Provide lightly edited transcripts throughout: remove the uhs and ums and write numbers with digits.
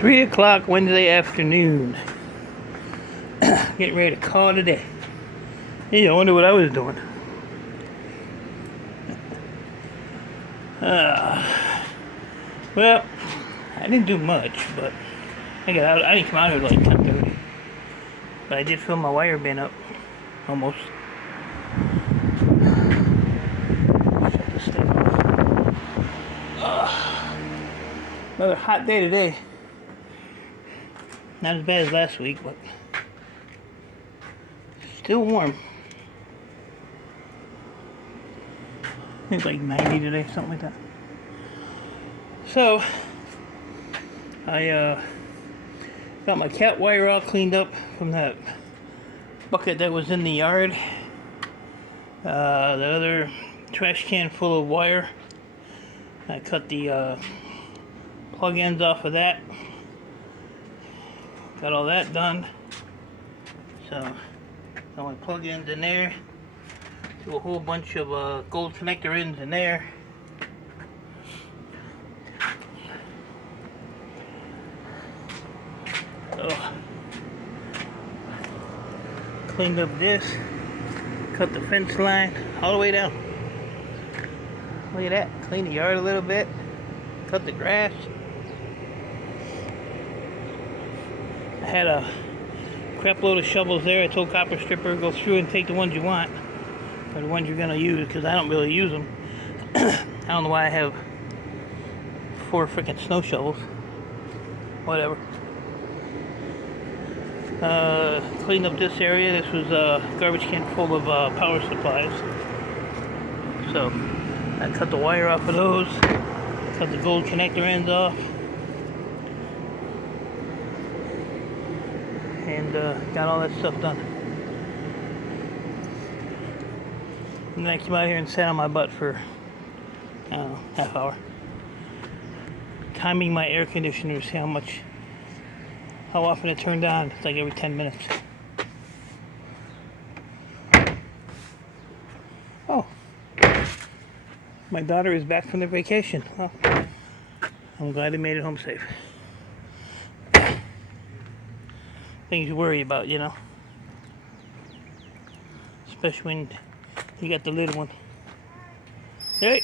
3 o'clock Wednesday afternoon. Getting ready to call it a day. Hey, I wonder what I was doing. Well, I didn't do much, but I didn't come out here like 10:30. But I did fill my wire bin up. Almost. Shut this thing off. Another hot day today. Not as bad as last week, but still warm. I think like 90 today, something like that. So, I got my cat wire all cleaned up from that bucket that was in the yard. That other trash can full of wire. I cut the plug ends off of that. Got all that done. So, got my plug ends in there. Do a whole bunch of gold connector ends in there. So, cleaned up this. Cut the fence line all the way down. Look at that. Clean the yard a little bit. Cut the grass. I had a crap load of shovels there. I told Copper Stripper, go through and take the ones you want. Or the ones you're going to use, because I don't really use them. I don't know why I have 4 freaking snow shovels. Whatever. Cleaned up this area. This was a garbage can full of power supplies. So, I cut the wire off of those. Cut the gold connector ends off. And got all that stuff done. And then I came out here and sat on my butt for, I don't know, half hour. Timing my air conditioner to see how often it turned on. It's like every 10 minutes. Oh. My daughter is back from their vacation. Well, I'm glad they made it home safe. Things you worry about, you know. Especially when you got the little one. Hey!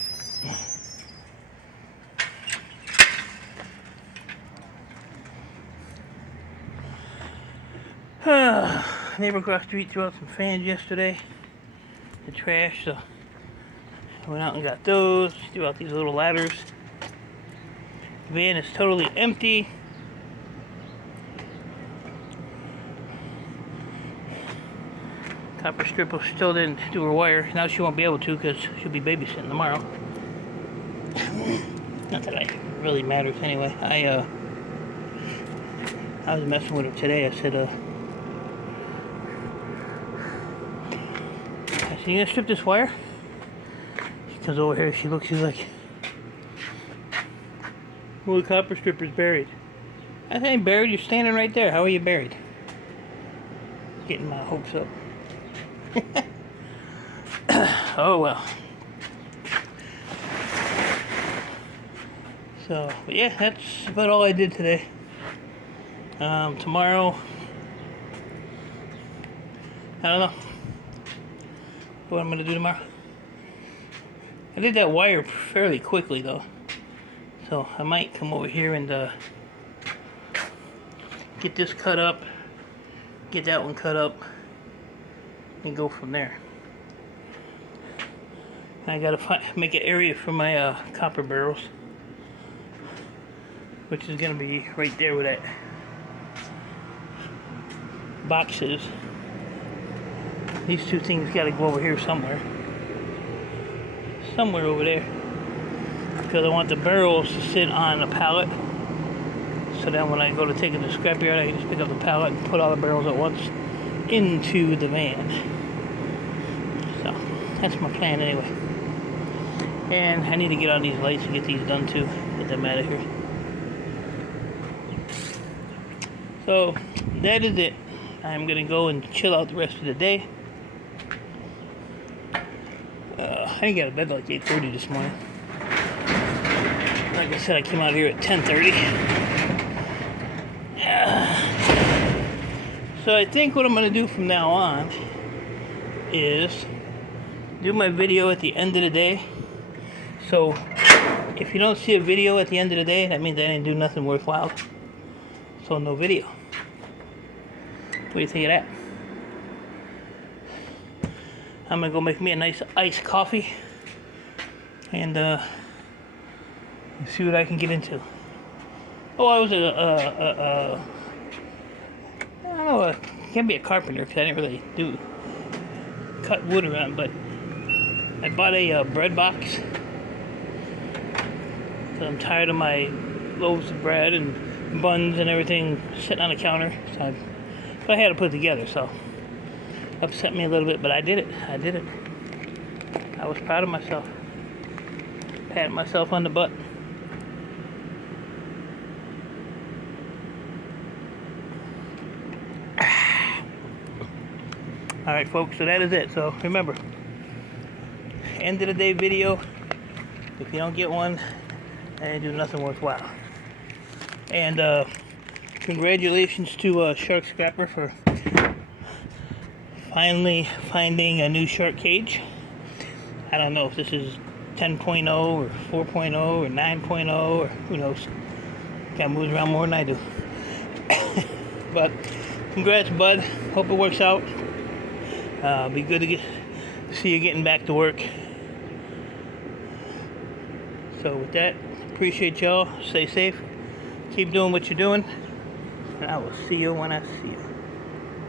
Neighbor across the street threw out some fans yesterday. The trash, so I went out and got those. Threw out these little ladders. The van is totally empty. Copper Stripper still didn't do her wire. Now she won't be able to because she'll be babysitting tomorrow. Not that it really matters anyway. I was messing with her today. I said, you gonna strip this wire? She comes over here, she looks, she's like, well, the Copper Stripper's buried. I ain't buried, you're standing right there. How are you buried? Getting my hopes up. Oh well. So, but yeah, that's about all I did today. Tomorrow, I don't know what I'm gonna do tomorrow. I did that wire fairly quickly though, so I might come over here and get this cut up, get that one cut up, and go from there. I gotta make an area for my copper barrels, which is gonna be right there where that box is. These two things gotta go over here somewhere. Somewhere over there. Because I want the barrels to sit on a pallet. So then when I go to take it to the scrapyard, I can just pick up the pallet and put all the barrels at once into the van. So, that's my plan anyway. And I need to get on these lights and get these done too. Get them out of here. So, that is it. I'm gonna go and chill out the rest of the day. I didn't get out of bed like 8:30 this morning. Like I said, I came out here at 10:30. So I think what I'm going to do from now on is do my video at the end of the day. So if you don't see a video at the end of the day, that means I didn't do nothing worthwhile. So no video. What do you think of that? I'm gonna go make me a nice iced coffee and see what I can get into. Oh, I was I don't know, can't be a carpenter because I didn't really do cut wood around, but I bought a bread box. So I'm tired of my loaves of bread and buns and everything sitting on the counter. So I had to put it together, so upset me a little bit, but I did it. I did it. I was proud of myself. Patting myself on the butt. Alright folks, so that is it. So remember, end of the day video. If you don't get one, I didn't do nothing worthwhile. And congratulations to Shark Scrapper for finally finding a new shark cage. I don't know if this is 10.0 or 4.0 or 9.0 or who knows. Guy moves around more than I do. But congrats, bud. Hope it works out. Be good to see you getting back to work. So with that, appreciate y'all. Stay safe. Keep doing what you're doing. And I will see you when I see you.